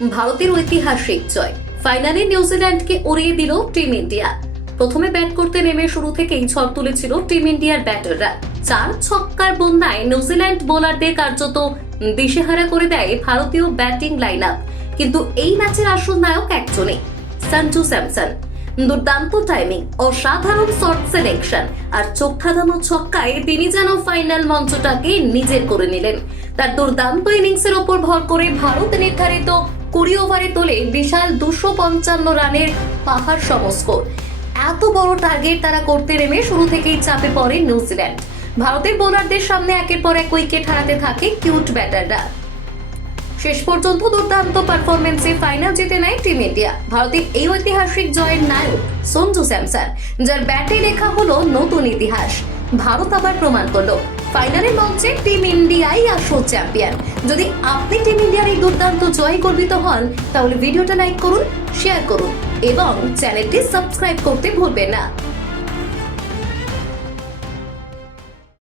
ভারতের ঐতিহাসিক জয়, ফাইনালে নিউজিল্যান্ডকে উড়িয়ে দিল টিম ইন্ডিয়া। প্রথমে ব্যাট করতে নেমে শুরু থেকেই ঝড় তুলেছিল টিম ইন্ডিয়ার ব্যাটাররা। 4 ছক্কার বন্যায় নিউজিল্যান্ড বোলারদের কার্যত দিশেহারা করে দেয় ভারতীয় ব্যাটিং লাইন আপ। কিন্তু এই ম্যাচের আসল নায়ক একজনই, সঞ্জু স্যামসন। দুর্দান্ত টাইমিং, অসাধারণ শট সিলেকশন আর চোখ ধাঁধানো ছক্কায় তিনি যেন ফাইনাল মঞ্চটাকে নিজের করে নিলেন। তার দুর্দান্ত ইনিংসের ওপর ভর করে ভারত নির্ধারিত 20 ওভারে তোলে বিশাল 255 রানের পাহাড় সম স্কোর। এত বড় টার্গেট তারা করতে নেমে শুরু থেকেই চাপে পড়ে নিউজিল্যান্ড। ভারতের বোলারদের সামনে একের পর এক উইকেট হারাতে থাকে কিউট ব্যাটাররা। শেষ পর্যন্ত দুর্দান্ত পারফরমেন্সে ফাইনাল জিতে নেয় টিম ইন্ডিয়া। ভারতের এই ঐতিহাসিক জয়ের নায়ক সঞ্জু স্যামসন, যার ব্যাটে লেখা হলো নতুন ইতিহাস। ভারত আবার প্রমাণ করলো ফাইনালের মঞ্চে টিম ইন্ডিয়াই আসল চ্যাম্পিয়ন। যদি আপনি টিম ইন্ডিয়ার এই দুর্দান্ত জয় গর্বিত হন, তাহলে ভিডিওটা লাইক করুন, শেয়ার করুন এবং চ্যানেলটি সাবস্ক্রাইব করতে ভুলবেন না।